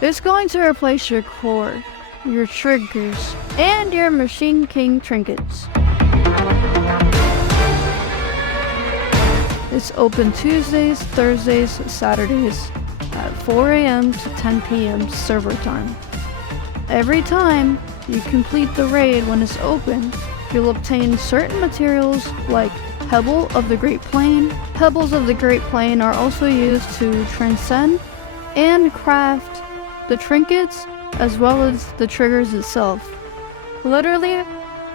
It's going to replace your core, your triggers, and your Machine King trinkets. It's open Tuesdays, Thursdays, Saturdays at 4 a.m. to 10 p.m. server time. Every time you complete the raid when it's open, you'll obtain certain materials like Pebble of the Great Plain. Pebbles of the Great Plain are also used to transcend and craft the trinkets as well as the triggers itself. Literally,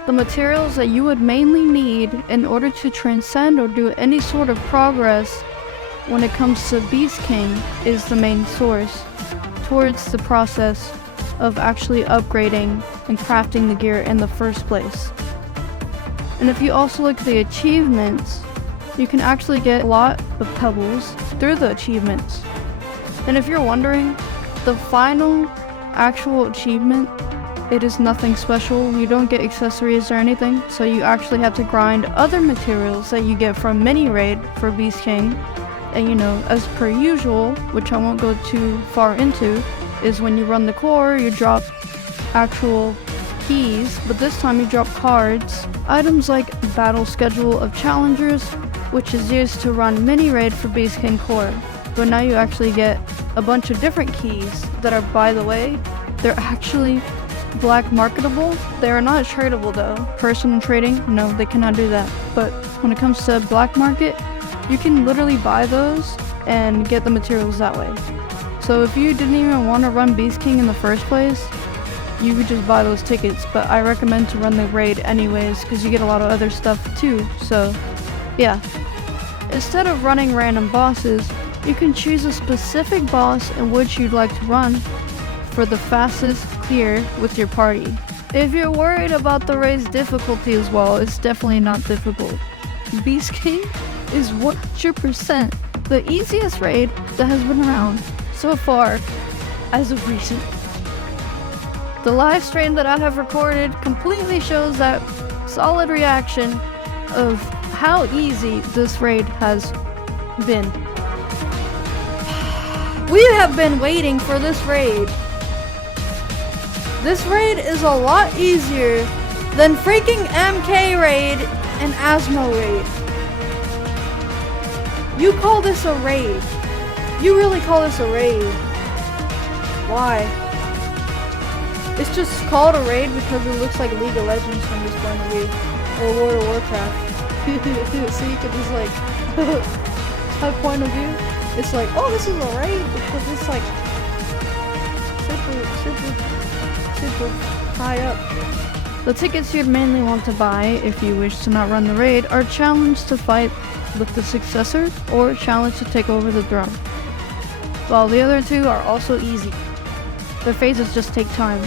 the materials that you would mainly need in order to transcend or do any sort of progress when it comes to Beast King is the main source towards the process of actually upgrading and crafting the gear in the first place. And if you also look at the achievements, you can actually get a lot of pebbles through the achievements. And if you're wondering, the final actual achievement, it is nothing special. You don't get accessories or anything, so you actually have to grind other materials that you get from mini raid for Beast King. And as per usual, which I won't go too far into, is when you run the core, you drop actual keys, but this time you drop cards. Items like Battle Schedule of Challengers, which is used to run mini raid for Beast King core. But now you actually get a bunch of different keys that are, by the way, they're actually black marketable. They are not tradable though. Personal trading, no, they cannot do that. But when it comes to black market, you can literally buy those and get the materials that way. So if you didn't even want to run Beast King in the first place, you could just buy those tickets, but I recommend to run the raid anyways because you get a lot of other stuff too. So yeah, instead of running random bosses, you can choose a specific boss in which you'd like to run for the fastest clear with your party. If you're worried about the raid's difficulty as well, it's definitely not difficult. Beast King is 100% the easiest raid that has been around so far as of recent. The live stream that I have recorded completely shows that solid reaction of how easy this raid has been. We have been waiting for this raid. This raid is a lot easier than freaking MK Raid and Asmo Raid. You call this a raid? You really call this a raid? Why? It's just called a raid because it looks like League of Legends from this point of view, or World of Warcraft. So you can just like, that point of view, it's like, oh, this is a raid because it's like super high up. The tickets you'd mainly want to buy if you wish to not run the raid are challenged to fight with the successor or challenge to take over the throne, while the other two are also easy. Their phases just take time.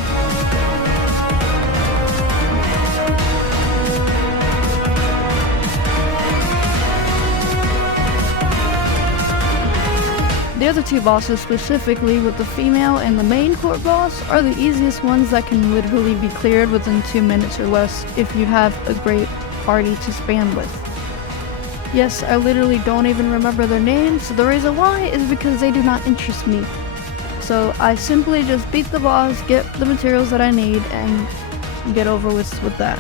The other two bosses, specifically with the female and the main court boss, are the easiest ones that can literally be cleared within 2 minutes or less if you have a great party to spam with. Yes, I literally don't even remember their names, the reason why is because they do not interest me. So I simply just beat the boss, get the materials that I need, and get over with that.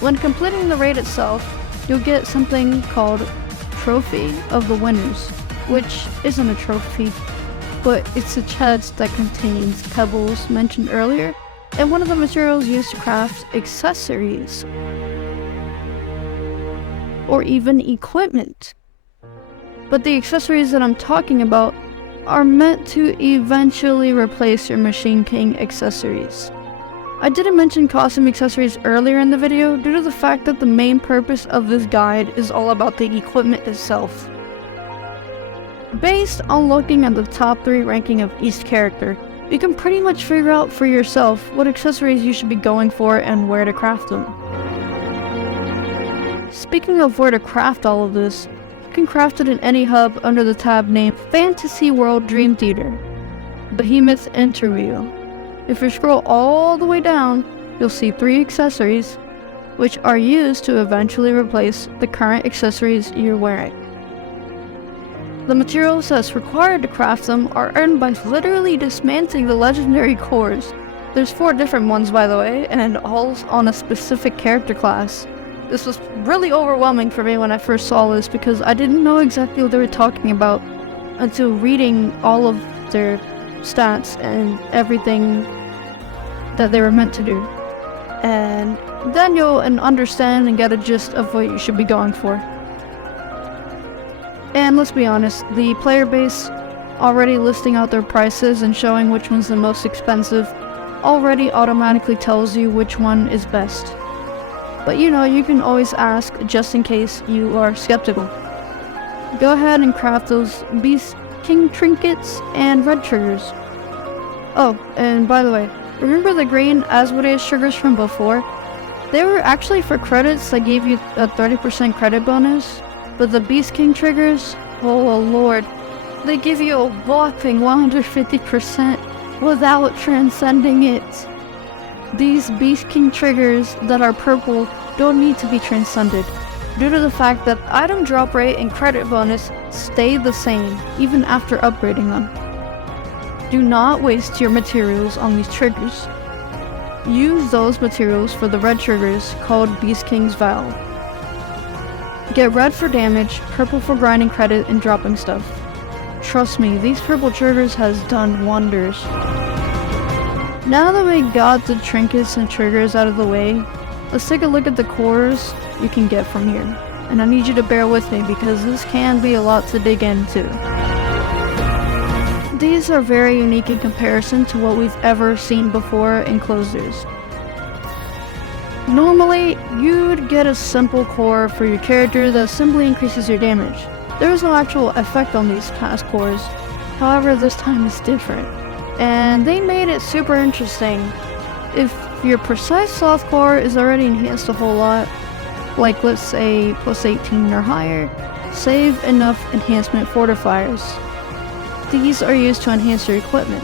When completing the raid itself, you'll get something called Trophy of the Winners, which isn't a trophy, but it's a chest that contains pebbles mentioned earlier, and one of the materials used to craft accessories, or even equipment. But the accessories that I'm talking about are meant to eventually replace your Machine King accessories. I didn't mention costume accessories earlier in the video due to the fact that the main purpose of this guide is all about the equipment itself. Based on looking at the top 3 ranking of each character, you can pretty much figure out for yourself what accessories you should be going for and where to craft them. Speaking of where to craft all of this, you can craft it in any hub under the tab named Fantasy World Dream Theater, Behemoth Interview. If you scroll all the way down, you'll see 3 accessories, which are used to eventually replace the current accessories you're wearing. The materials that's required to craft them are earned by literally dismantling the legendary cores. There's 4 different ones, by the way, and all on a specific character class. This was really overwhelming for me when I first saw this because I didn't know exactly what they were talking about until reading all of their stats and everything that they were meant to do. And then you'll understand and get a gist of what you should be going for. And let's be honest, the player base already listing out their prices and showing which one's the most expensive already automatically tells you which one is best. But you know, you can always ask just in case you are skeptical. Go ahead and craft those Beast King trinkets and red triggers. Oh, and by the way, remember the green Asmodeus triggers from before? They were actually for credits that gave you a 30% credit bonus. But the Beast King triggers, oh lord, they give you a whopping 150% without transcending it. These Beast King triggers that are purple don't need to be transcended, due to the fact that item drop rate and credit bonus stay the same even after upgrading them. Do not waste your materials on these triggers. Use those materials for the red triggers called Beast King's Vow. Get red for damage, purple for grinding credit and dropping stuff. Trust me, these purple triggers has done wonders. Now that we got the trinkets and triggers out of the way, let's take a look at the cores you can get from here. And I need you to bear with me because this can be a lot to dig into. These are very unique in comparison to what we've ever seen before in closers. Normally, you'd get a simple core for your character that simply increases your damage. There is no actual effect on these past cores, however this time is different. And they made it super interesting. If your precise sloth core is already enhanced a whole lot, like let's say plus 18 or higher, save enough enhancement fortifiers. These are used to enhance your equipment.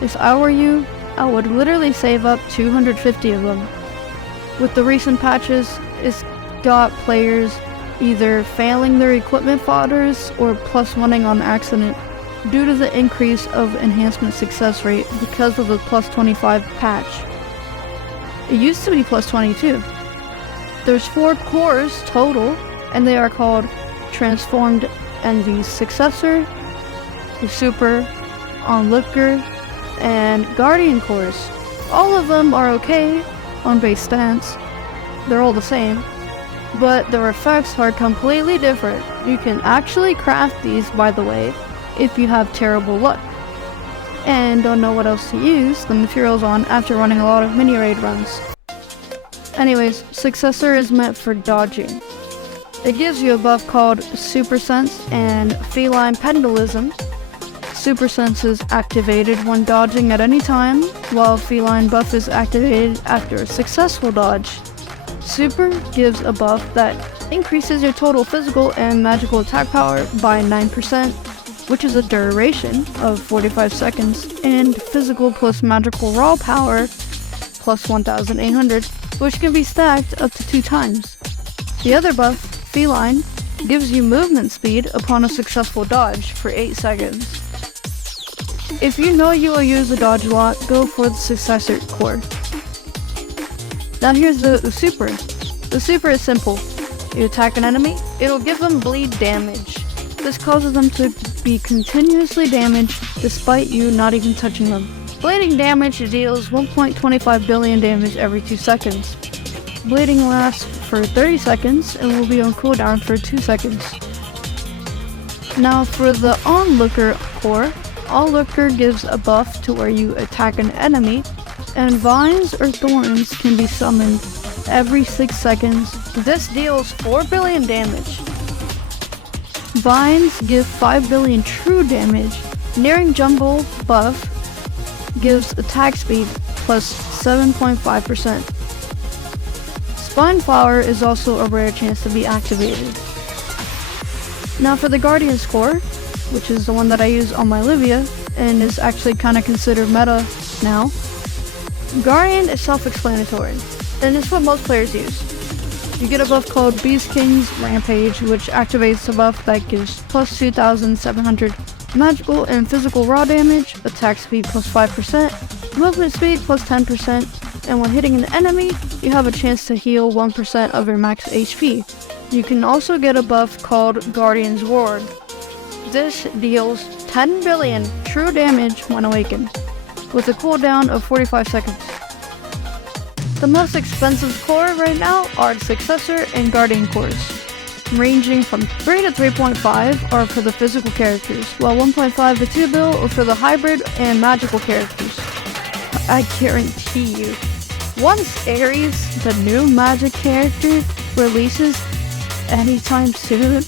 If I were you, I would literally save up 250 of them. With the recent patches, it's got players either failing their equipment fodders or plus 1ing on accident due to the increase of enhancement success rate because of the plus 25 patch. It used to be plus 22. There's 4 cores total, and they are called Transformed Envy's Successor, the Super, Onlooker, and Guardian cores. All of them are okay on base stance, they're all the same, but their effects are completely different. You can actually craft these, by the way, if you have terrible luck, and don't know what else to use the materials on after running a lot of mini raid runs. Anyways, Successor is meant for dodging. It gives you a buff called Super Sense and Feline Pendulism. Super Sense is activated when dodging at any time, while Feline buff is activated after a successful dodge. Super gives a buff that increases your total physical and magical attack power by 9%, which is a duration of 45 seconds, and physical plus magical raw power plus 1,800, which can be stacked up to 2 times. The other buff, Feline, gives you movement speed upon a successful dodge for 8 seconds. If you know you will use the dodge a lot, go for the successor core. Now here's the super. The super is simple. You attack an enemy, it'll give them bleed damage. This causes them to be continuously damaged despite you not even touching them. Bleeding damage deals 1.25 billion damage every 2 seconds. Bleeding lasts for 30 seconds and will be on cooldown for 2 seconds. Now for the Onlooker core, Onlooker gives a buff to where you attack an enemy, and vines or thorns can be summoned every 6 seconds. This deals 4 billion damage. Vines give 5 billion true damage. Nearing Jungle buff gives attack speed plus 7.5%. Spine Flower is also a rare chance to be activated. Now for the Guardian's core, which is the one that I use on my Livia, and is actually kind of considered meta now. Guardian is self-explanatory, and it's what most players use. You get a buff called Beast King's Rampage, which activates a buff that gives plus 2,700 magical and physical raw damage, attack speed plus 5%, movement speed plus 10%, and when hitting an enemy, you have a chance to heal 1% of your max HP. You can also get a buff called Guardian's Ward. This deals 10 billion true damage when awakened, with a cooldown of 45 seconds. The most expensive core right now are the Successor and Guardian cores. Ranging from 3 to 3.5 are for the physical characters, while 1.5 to 2 bill are for the hybrid and magical characters. I guarantee you, once Ares, the new magic character, releases anytime soon,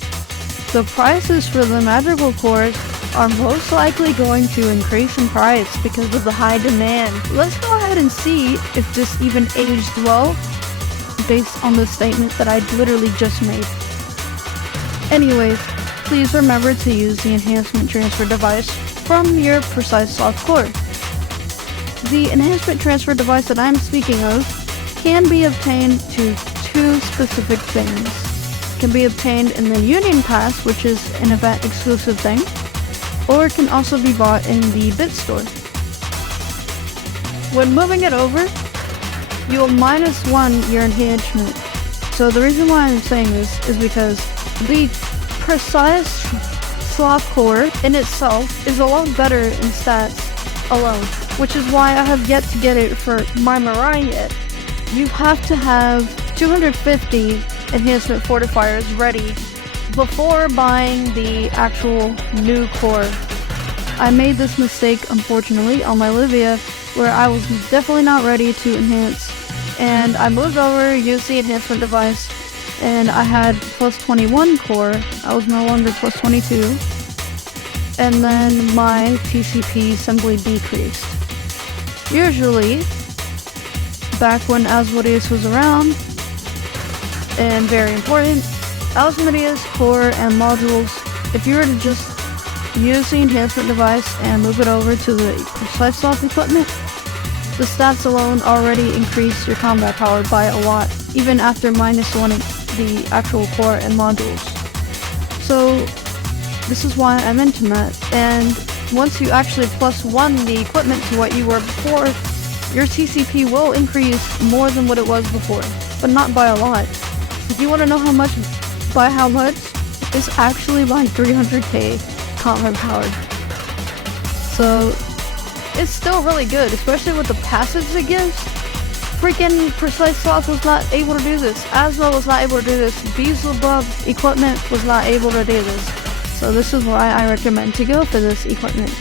the prices for the magical cores are most likely going to increase in price because of the high demand. Let's go ahead and see if this even aged well based on the statement that I literally just made. Anyways, please remember to use the enhancement transfer device from your precise soft core. The enhancement transfer device that I'm speaking of can be obtained to 2 specific things. It can be obtained in the Union Pass, which is an event exclusive thing, or it can also be bought in the Bit Store. When moving it over, you will -1 your enhancement. So the reason why I'm saying this is because the precise sloth core in itself is a lot better in stats alone, which is why I have yet to get it for my Mirai yet. You have to have 250 enhancement fortifiers ready before buying the actual new core. I made this mistake, unfortunately, on my Livia, where I was definitely not ready to enhance, and I moved over, used the enhancement device, and I had plus 21 core. I was no longer plus 22, and then my TCP simply decreased. Usually, back when Asmodeus was around, and very important, Asmodeus core and modules, if you were to just use the enhancement device and move it over to the precise soft equipment, the stats alone already increase your combat power by a lot, even after -1 the actual core and modules. So this is why I mentioned that, and once you actually +1 the equipment to what you were before, your TCP will increase more than what it was before, but not by a lot. If you want to know how much, by how much, it's actually by 300k combat powered. So it's still really good, especially with the passives it gives. Freaking Precise Sloth was not able to do this. Asmo was not able to do this. Beelzebub equipment was not able to do this. So this is why I recommend to go for this equipment.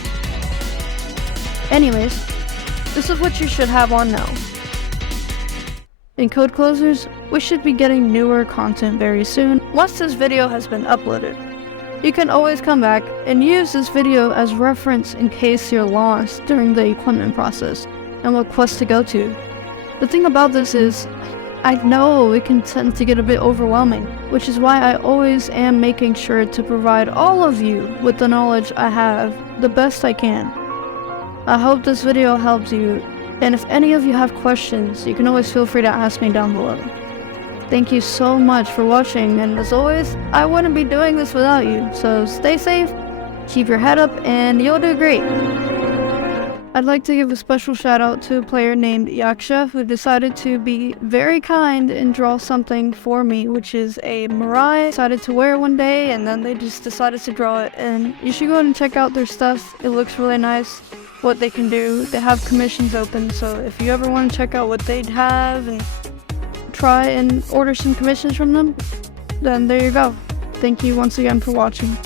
Anyways, this is what you should have on now. In Code Closers, we should be getting newer content very soon once this video has been uploaded. You can always come back and use this video as reference in case you're lost during the equipment process and what quest to go to. The thing about this is, I know it can tend to get a bit overwhelming, which is why I always am making sure to provide all of you with the knowledge I have the best I can. I hope this video helps you, and if any of you have questions, you can always feel free to ask me down below. Thank you so much for watching, and as always, I wouldn't be doing this without you, so stay safe, keep your head up, and you'll do great. I'd like to give a special shout out to a player named Yaksha who decided to be very kind and draw something for me, which is a Mirai. Decided to wear it one day and then they just decided to draw it, and you should go ahead and check out their stuff. It looks really nice, what they can do. They have commissions open, so if you ever want to check out what they'd have and try and order some commissions from them, then there you go. Thank you once again for watching.